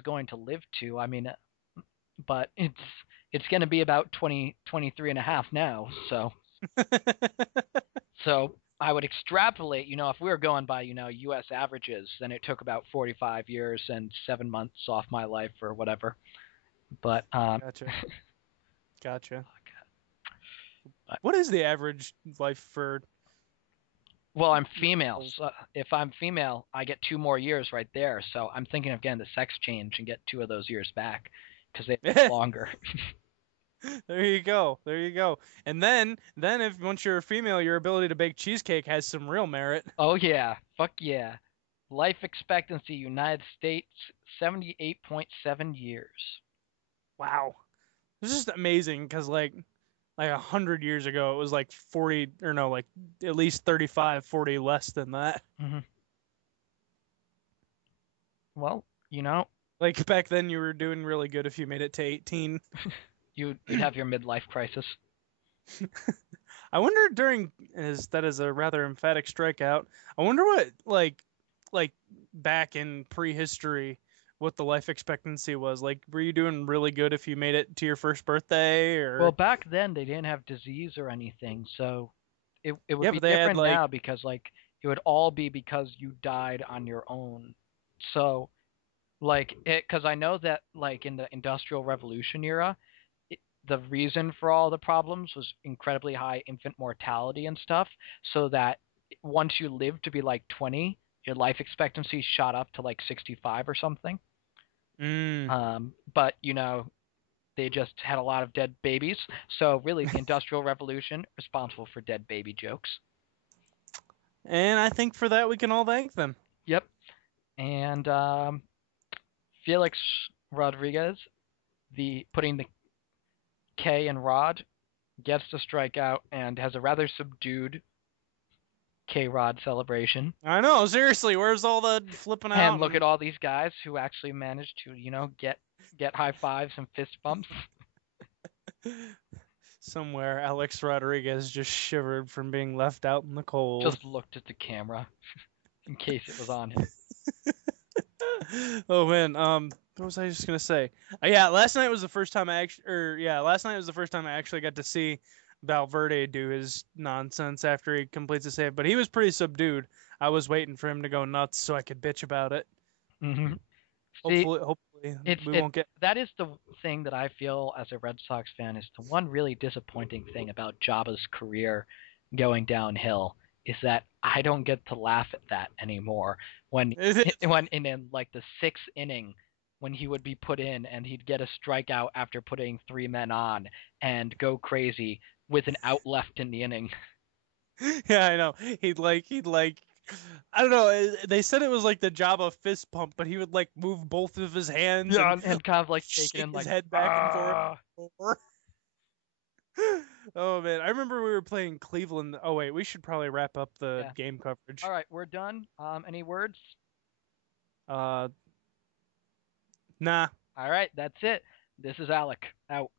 going to live to. I mean, but it's going to be about 23 and a half now. So I would extrapolate, if we were going by, U.S. averages, then it took about 45 years and 7 months off my life or whatever. But Gotcha. Gotcha. but- What is the average life for well, I'm female. males? So if I'm female, I get 2 more years right there. So I'm thinking of getting the sex change and get 2 of those years back because they live longer. There you go. There you go. And then if once you're a female, your ability to bake cheesecake has some real merit. Oh yeah, fuck yeah. Life expectancy United States 78.7 years. Wow. It's just amazing because like 100 years ago it was like 40 or no, like at least 35, 40 less than that. Hmm. Well, you know, Like back then you were doing really good if you made it to 18. you'd have your midlife crisis. I wonder during is that is a rather emphatic strikeout. I wonder what like back in prehistory what the life expectancy was. Like were you doing really good if you made it to your first birthday Well, or back then they didn't have disease or anything, so it would yeah, be but they had different like now because like it would all be because you died on your own. So like it because I know that like in the Industrial Revolution era, the reason for all the problems was incredibly high infant mortality and stuff, so that once you lived to be like 20, your life expectancy shot up to like 65 or something. mm, But they just had a lot of dead babies. So really, the Industrial Revolution responsible for dead baby jokes. and I think for that we can all thank them. Yep. And Felix Rodriguez, the putting the K in Rod, gets to strike out and has a rather subdued K Rod celebration. I know, seriously, where's all the flipping And out look and at all these guys who actually managed to, get high fives and fist bumps. somewhere Alex Rodriguez just shivered from being left out in the cold. Just looked at the camera in case it was on him. Oh man, what was I just gonna say? Yeah, last night was the first time I actually, or yeah, last night was the first time I actually got to see Valverde do his nonsense after he completes a save. But he was pretty subdued. I was waiting for him to go nuts so I could bitch about it. Hmm. See, Hopefully, it's we it won't get. that is the thing that I feel as a Red Sox fan is the one really disappointing thing about Jaba's career going downhill is that I don't get to laugh at that anymore. When in like the sixth inning, when he would be put in and he'd get a strikeout after putting three men on and go crazy with an out left in the inning. Yeah, I know. He'd like. I don't know. They said it was like the Jabba fist pump, but he would like move both of his hands Yeah, and and kind of like shaking shake him his like head back and forth. ah. Oh man, I remember we were playing Cleveland. Oh wait, we should probably wrap up the Yeah. game All coverage. right, we're done. Any words? Uh, nah. All right, that's it. This is Alec out.